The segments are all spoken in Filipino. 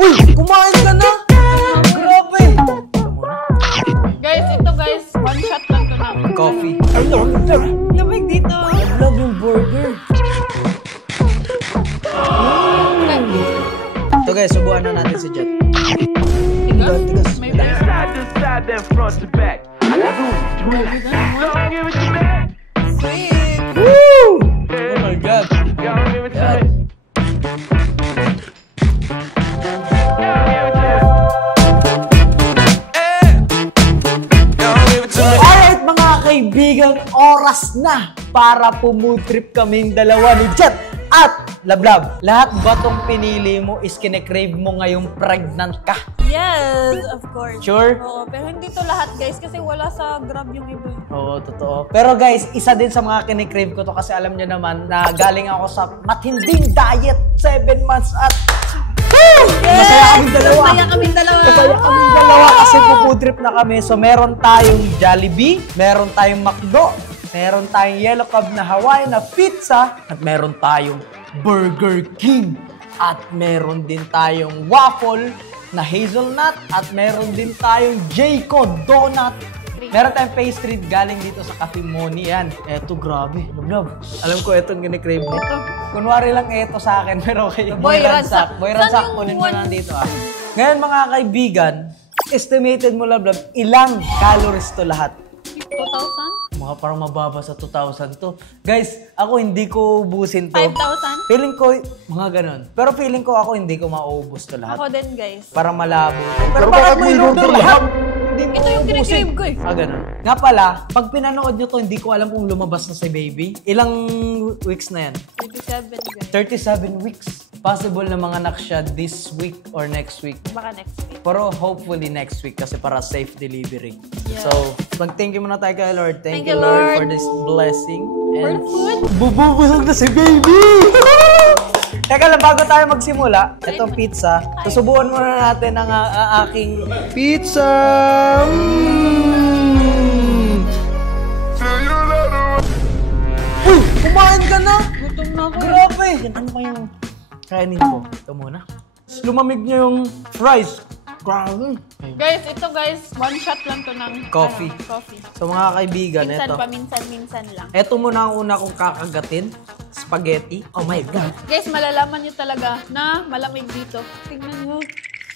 Uy! Kumain ka na! Grabe! Guys, ito guys, one shot lang to na. Coffee. Lamig dito. I love yung burger. Ito guys, subukan na natin si Jet. Tigas? May beer. Side to side, then front to back. I never do it like that. Don't give it to me. Sweet. Woo! Oh my God. Don't give it to me. Alright mga kaibigan, oras na para pumutrip kaming dalawa ni Jet at Lablab. Lahat ba tong pinili mo is kine-crave mo ngayong pregnant ka? Yes, of course. Sure? Oo, pero hindi to lahat guys kasi wala sa Grab yung iba. Oo, totoo. Pero guys, isa din sa mga kine-crave ko to kasi alam nyo naman na galing ako sa matinding diet, 7 months at masaya kaming dalawa. Masaya kaming dalawa. Masaya kaming dalawa kasi puputrip na kami. So meron tayong Jollibee, meron tayong McDo, meron tayong Yellow Cab na Hawaiian na pizza, at meron tayong Burger King. At meron din tayong waffle na hazelnut, at meron din tayong Jayco donut. Meron tayong pastry galing dito sa Cafe Moni. Yan. Eto, grabe. Lablab. Alam ko itong gine-crave mo. Ito. Kunwari lang ito sa akin, pero kay Boy Ransak. Boy Ransak, kunin mo lang dito ah. Ngayon mga kaibigan, estimated mo Lablab, ilang calories to lahat? 2,000? Mga parang mababa sa 2,000 to. Guys, ako hindi ko ubusin to. 5,000? Feeling ko, mga ganon. Pero feeling ko ako hindi ko mauubos to lahat. Ako din guys. Parang malabo. Pero bakit mo in-order lahat? Hindi mo Ito yung uubusin. kine-crave ko eh. Ah, ganun. Nga pala, pag pinanood nyo to, hindi ko alam kung lumabas na si baby. Ilang weeks na yan? 37 guys. 37 weeks. Possible na manganak siya this week or next week. Baka next week. Pero hopefully next week kasi para safe delivery. Yeah. So, mag-thank you muna tayo kay Lord. Thank Thank you, you, Lord, Lord. for this blessing. For And the food. bububusog na si baby! Teka lang, bago tayo magsimula, itong pizza, susubukan muna natin ang aking pizza! Uy! Kumain ka na! Gutom na ako. Grabe! Ano kayong kainin ko? Ito muna. Lumamig niya yung fries. Grabe! Guys, ito guys, one shot lang to ng Coffee. coffee. So mga kaibigan, Minsan ito. paminsan-minsan lang. Ito muna ang una kong kakagatin. Spaghetti. Oh my God! Guys, malalaman nyo talaga na malamig dito. Tingnan nyo.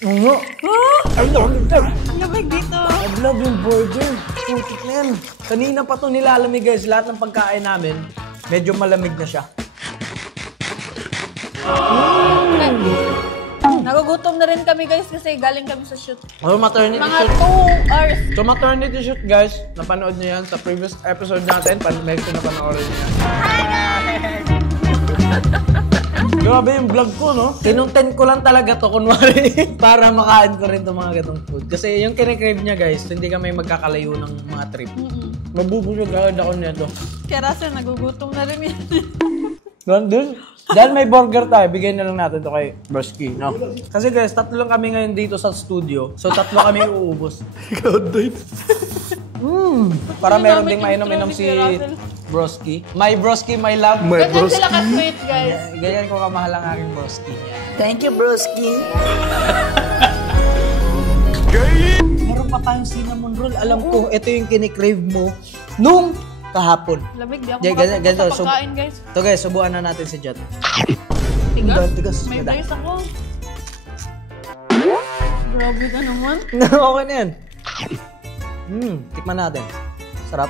Oo! Ah! I love it! Lamig dito. I love yung burger. Putik na yan. Kanina pa ito nilalamig guys. Lahat ng pagkain namin, medyo malamig na siya. Nagugutom na rin kami guys kasi galing kami sa shoot. Oh, maternity Mga shoot. 2 hours. So, maternity shoot guys. Napanood niyo yan sa previous episode natin. Next na panoorin niyo yan. Hi guys! Grabe yung vlog ko, no? Kinontent ko lang talaga to, kunwari, para makain ko rin itong mga gatong food. Kasi yung kine-crave niya, guys, hindi kami magkakalayo ng mga trip. Mabubusog agad ako nito. Kaya Russell, nagugutom na rin yan. Doon? Dahil may burger tayo, bigay na lang natin to kay Broski, no? Kasi guys, tatlo lang kami ngayon dito sa studio. So, tatlo kami uubos. Ikaw din. Para meron ding mainom-inom si Broski. My Broski, my love. Ganyan sila ka-sweet guys. Ganyan ko kamahal ang aking Broski. Thank you, broski. Meron pa tayong cinnamon roll. Alam ko, ito yung kinikrave mo nung kahapon. Lamig, di ako Ganito, makapunta so- sa pagkain guys. Ito guys, subukan na natin si Jet. Tigas? Tigas. May bias ako. Grabe ka naman. Okay na yan. Tikman natin. Sarap.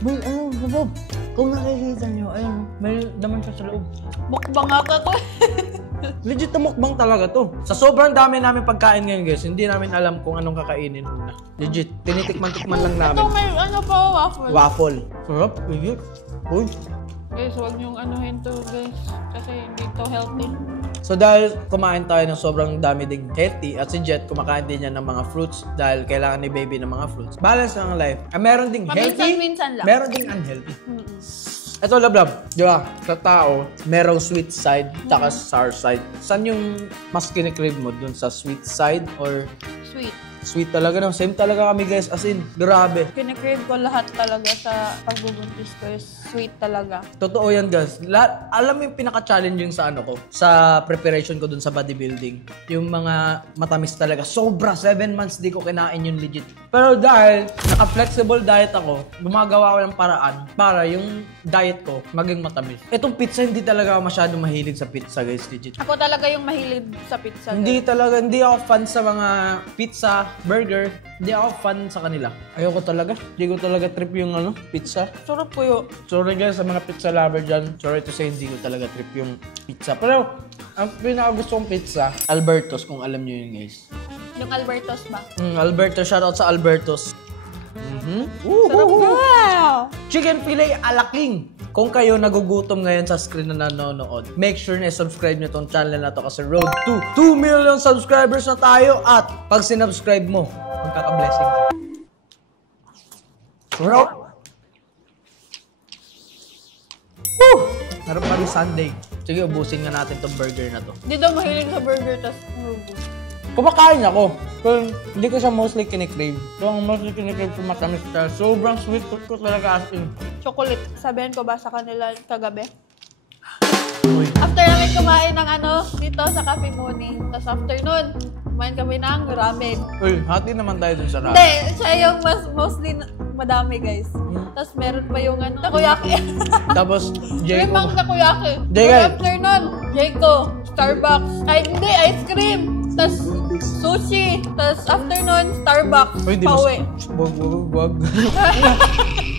May ano, kung nakikita nyo, ayun, may laman siya sa loob. Mukbang ata to. Legit na mukbang talaga to. Sa sobrang dami namin pagkain ngayon guys, hindi namin alam kung anong kakainin muna. Legit, tinitikman-tikman lang namin. Ito may ano pa, waffle. Waffle. Sarap, legit. Uy. Guys, huwag niyong anuhin to guys. Kasi hindi to healthy. So dahil kumain tayo ng sobrang dami ding healthy at si Jet kumakain din niya ng mga fruits dahil kailangan ni baby ng mga fruits. Balance ang life. Meron ding healthy, Paminsan-minsan lang. meron ding unhealthy. Ito, Lablab, di ba? Sa tao, merong sweet side, taka sour side. Saan yung mas kinikrave mo? Dun sa sweet side or Sweet. Sweet talaga no. Same talaga kami guys. As in, grabe. Kinikrave ko lahat talaga sa pagbubuntis ko is sweet talaga. Totoo yan guys. Lahat, alam mo yung pinaka-challenging sa ano ko? Sa preparation ko dun sa bodybuilding. Yung mga matamis talaga. Sobra, 7 months di ko kinain yung legit. Pero dahil naka-flexible diet ako, gumagawa ko ng paraan para yung diet ko maging matamis. Itong pizza, hindi talaga ako masyadong mahilig sa pizza guys, legit. Ako talaga yung mahilig sa pizza. Hindi talaga, hindi ako fan sa mga pizza, burger. Hindi ako fan sa kanila. Ayoko talaga. Hindi ko talaga trip yung ano, pizza. Sarap po yun. Sorry guys sa mga pizza lover dyan. Sorry to say, hindi ko talaga trip yung pizza. Pero, ang pinaka-gusto kong pizza, Alberto's, kung alam nyo yun guys. Yung Alberto's ba? Alberto, shoutout sa Alberto's. Sarap ba? Chicken fillet ala king. Kung kayo nagugutom ngayon sa screen na nanonood, make sure na subscribe nyo tong channel na to kasi road to 2 million subscribers na tayo at pag sinubscribe mo, magkaka-blessing ka. Woo! Harap pa rin Sunday. Sige, ubusin nga natin tong burger na to. Hindi daw mahilig sa burger, tas nubus. Kumakain ako. Pero hindi ko siya mostly kinikrave. So, ang mostly kinikrave ko matamis siya. Sobrang sweet ko talaga as in. Chocolate. Sabihin ko ba sa kanila kagabi? Uy. After namin kumain ng ano, dito sa Cafe Moni. Tapos after nun, kumain kami ng ramen. Uy, hati naman tayo dun sa ramen. Hindi, siya yung mostly madami guys. Tapos meron pa yung ano, takoyaki. Tapos, Jayco. Limang takoyaki. Jayco. Tapos after nun, Jayco, Starbucks. Ay, hindi, ice cream. Tapos sushi. Tapos after nun, Starbucks. Uy, di Pauwi. Wag.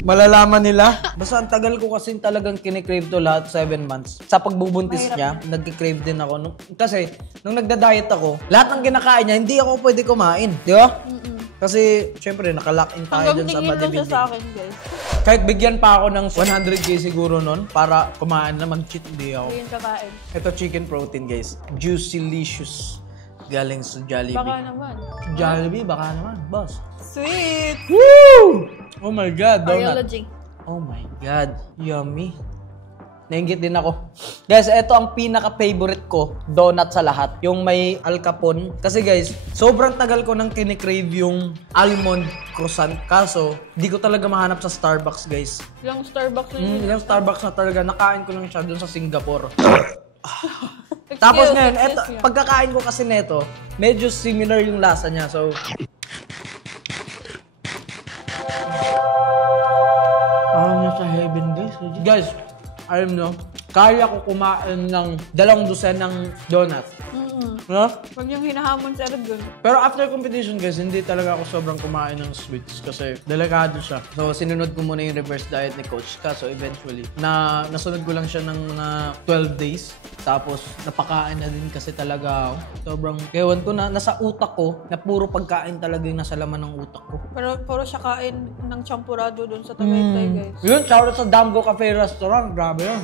Malalaman nila. Basta ang tagal ko kasi talagang kinikrave to lahat 7 months. Sa pagbubuntis niya, nagkikrave din ako. Kasi, nung nagda-diet ako, lahat ng kinakain niya, hindi ako pwede kumain. Di ba? Kasi, syempre, nakalock in tayo dun sa Hanggang tingin lang siya bodybuilding. sa akin guys. Kahit bigyan pa ako ng 100k siguro nun para kumain na mag-cheat day ako. Hindi yung kakain. Ito chicken protein guys. Juicylicious. Galing sa Jollibee. Baka naman. Jollibee, baka naman, boss. Sweet! Woo! Oh my God, donut. Biology. Oh my God, yummy. Nainggit din ako. Guys, ito ang pinaka-favorite ko, donut sa lahat. Yung may alcapon. Kasi guys, sobrang tagal ko nang kinikrave yung almond croissant. Kaso, di ko talaga mahanap sa Starbucks, guys. Yung Starbucks na yun. Yung Starbucks na talaga, nakain ko lang siya dun sa Singapore. Tapos ngayon, eto, pagkakain ko kasi neto, medyo similar yung lasa niya. So, parang nasa heaven guys. Guys, alam nyo, kaya ko kumain ng 2 dosen ng donut. No? Pag yung hinahamon sa Aragon. Pero after competition guys, hindi talaga ako sobrang kumain ng sweets kasi delikado siya. So sinunod ko muna yung reverse diet ni coach. Kaso eventually, nasunod ko lang siya ng 12 days. Tapos napakain na din kasi talaga ako. Sobrang, ewan ko na, nasa utak ko na puro pagkain talaga yung nasa laman ng utak ko. Pero puro siya kain ng champurado doon sa Tagaytay guys. Yun, shoutout sa Damgo Cafe Restaurant. Grabe yun.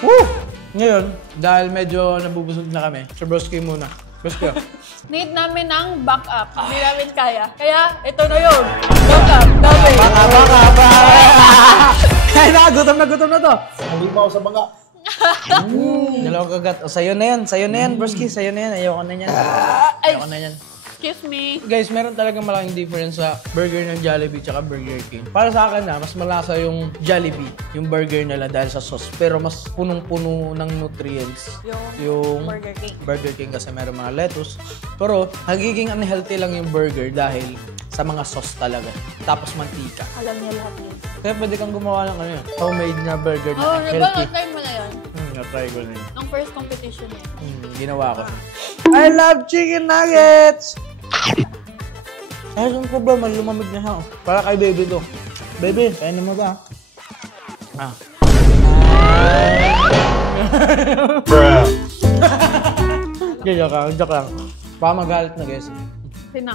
Woo! Ngayon, dahil medyo nabubusog na kami, sa broski muna. Broski. Need namin ng backup. Hindi namin kaya. Kaya, ito na yun. Backup. Dami. Baka. Kaya na, gutom na to. Hindi pa ako sa baga. Dalawang kagat. O, sa'yo na yan, broski. Sa'yo na yan. Ayoko na yan. Ayoko na yan. Excuse me. Guys, meron talagang malaking difference sa burger ng Jollibee tsaka Burger King. Para sa akin mas malasa yung Jollibee, yung burger nila dahil sa sauce. Pero mas punong-puno ng nutrients yung Burger King kasi meron mga lettuce. Pero nagiging unhealthy lang yung burger dahil sa mga sauce talaga. Tapos mantika. Alam niya lahat yun. Kaya pwede kang gumawa ng ano yun, homemade na burger na Oh, healthy. na-try mo na yan. Na-try ko na yun. Ang first competition niya. Ginawa ko. I love chicken nuggets! Ay, yung problema, lumamig na siya. Para kay baby to. Baby, kainin mo ba? Ah. Joke lang. Baka magalit na guys. Sina.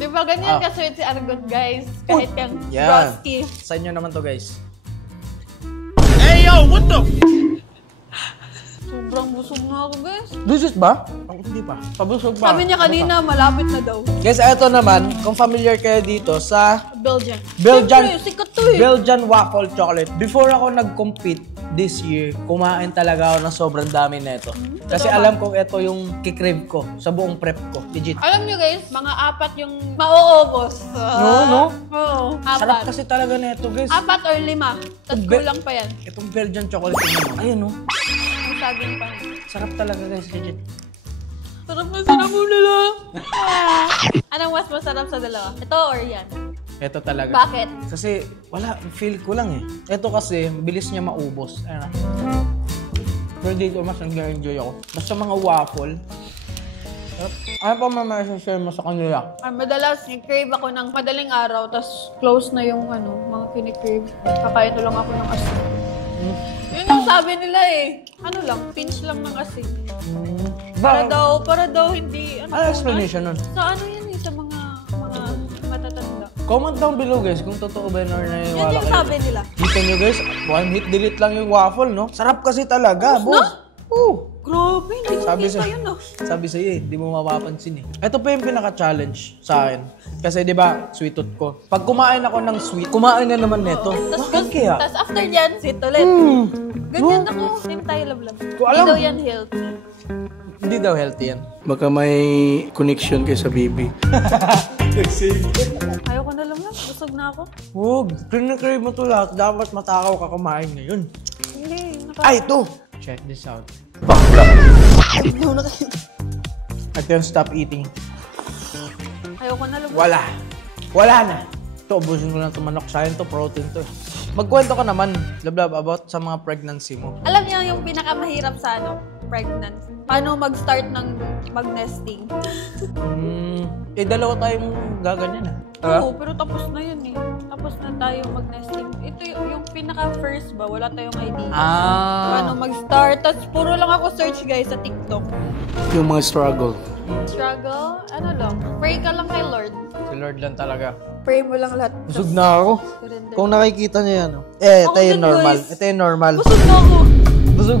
Di ba ganyan ka-sweet si Argon guys? Kahit kang Yan. broski. Sa inyo naman to guys. Sobrang busog na ako guys. Busit ba? Hindi pa. Pabusog pa. Sabi niya kanina, malapit na daw. Guys, eto naman, kung familiar kayo dito sa Belgian. Belgian, Siyempre, sikat to eh. Belgian waffle chocolate. Before ako nag-compete, this year, kumain talaga ako ng sobrang dami nito. Kasi alam kong ito yung kikrave ko sa buong prep ko. Legit. Alam nyo guys, mga 4 yung mauubos. No? Oo, 4. Sarap kasi talaga nito, guys. 4 or 5. Tapos kulang pa yan. Itong Belgian chocolate naman. Ayun, no? Ang saging pa. Sarap talaga, guys. Legit. Sarap na sarap mo lang. Anong mas masarap sa dalawa? Ito or yan? Ito talaga. Bakit? Kasi, wala. Feel ko lang eh. Ito kasi, bilis niya maubos. Ayun na. Pero dito, mas nag-enjoy ako. Basta mga waffle. Ano pa mamaya share mo sa kanila? Madalas, crave ako ng madaling araw, tapos close na yung mga kinikrave. Kakain na lang ako ng asin. Yun yung sabi nila eh. Ano lang, pinch lang ng asin. Para daw hindi... Ano explanation nun? Sa ano yan eh, sa mga matatanda. Comment down below guys kung totoo ba yun or naniniwala Yan yung kayo. sabi nila. Dito nyo guys, one hit delete lang yung waffle, no? Sarap kasi talaga, boss. Grabe, hindi ko kita yun ah. Sabi sa'yo eh, di mo mapapansin eh. Ito pa yung pinaka-challenge sa akin. Kasi di ba, sweet tooth ko. Pag kumain ako ng sweet, kumain na naman neto. Bakit kaya? Tapos after dyan, sweet ulit. Ganyan ako. Same tayo love. Ko alam. Hindi daw yan healthy. Hindi daw healthy yan. Baka may connection kay sa baby. Ayoko na lang. Busog na ako. Huwag, crave mo to lahat. Dapat matakaw ka kumain ngayon. Hindi. Ay, ito! Check this out. I can't stop eating. Ayoko na lang. Wala na. Ito, ubusin ko na ito manok. Sayang to, protein to. Magkwento ka naman, Lablab, about sa mga pregnancy mo. Alam niyo yung pinakamahirap sa pregnant. Paano mag-start ng mag-nesting? Dalawa tayong gaganyan ah. Oo, pero tapos na yun eh. Tapos na tayo mag-nesting. Ito yung pinaka-first ba? Wala tayong idea. Paano mag-start? Tapos puro lang ako search guys sa TikTok. Yung mga struggle. Struggle? Ano lang? Pray ka lang kay Lord. Si Lord lang talaga. Pray mo lang lahat. Busog na ako. Surrender. Kung nakikita niyo yan, ito Ako yung din, normal. guys. Ito yung normal. Busog na ako. Busog.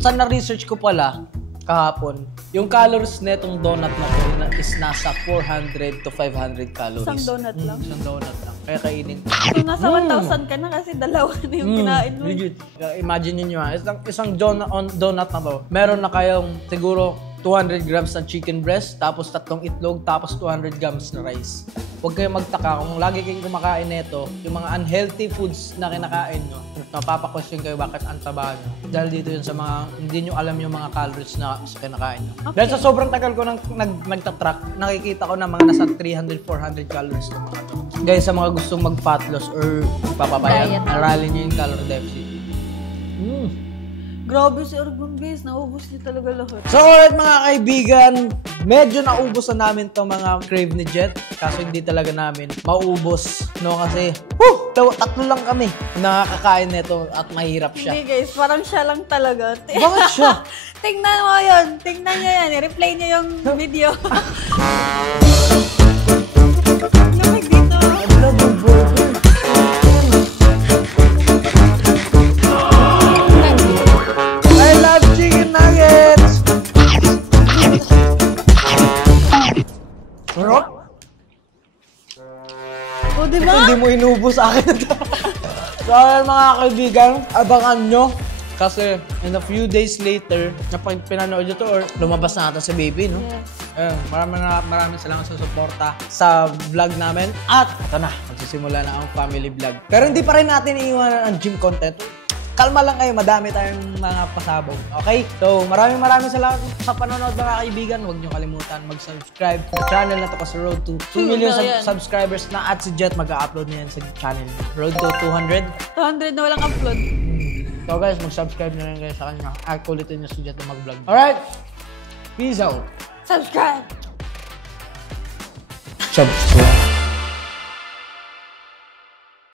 Sa na-research ko pala, kahapon, yung calories netong donut na to is nasa 400 to 500 calories. Isang donut lang? Isang donut lang. Kaya kainin. So, nasa 1,000 ka na kasi dalawa na yung kinain mo. Legit. Imagine niyo isang donut na to, meron na kayong siguro 200 grams ng chicken breast, tapos 3 itlog, tapos 200 grams na rice. Huwag kayong magtaka kung lagi kayong kumakain nito, yung mga unhealthy foods na kinakain nyo, napapa-question kayo bakit ang taba nyo. Dahil dito yun sa mga, hindi nyo alam yung mga calories na kinakain nyo. Okay. Dahil sa sobrang tagal ko nagtatrack, nakikita ko na mga nasa 300-400 calories ng mga to. Guys, sa mga gustong mag-fat loss or papabayat, Diet. aralin nyo yung calorie deficit. Grabe si Orgon guys, naubos niya talaga lahat. So alright mga kaibigan, medyo naubos na namin to mga crave ni Jet. Kaso hindi talaga namin maubos, no? Kasi, tatlo lang kami nakakakain nito at mahirap siya. Hindi guys, parang siya lang talaga. Bakit siya? Tingnan mo yun. Tingnan niyo yan. I-replay niyo yung video. Lamig dito. I love your burger. I love chicken nuggets! Rock? O, diba? Hindi mo inubos sa akin ito. So, mga kaibigan, abangan nyo. Kasi, in a few days later, napag pinanood nyo to or lumabas na ata si baby, no? Yes. Maraming salamat sa suporta sa vlog namin. At, ito na, magsisimula na ang family vlog. Pero hindi pa rin natin iiwanan ang gym content. Kalma lang kayo, madami tayong mga pasabog. Okay? So, maraming salamat sa panonood mga kaibigan. Huwag niyo kalimutan mag-subscribe sa channel na to kasi road to 2 million subscribers na at si Jet mag-upload na yan sa channel. Road to 200. 200 na walang upload. So guys, mag-subscribe na rin kayo sa kanya. At kulitin niyo si Jet na mag-vlog. Alright? Peace out. Subscribe! Subscribe.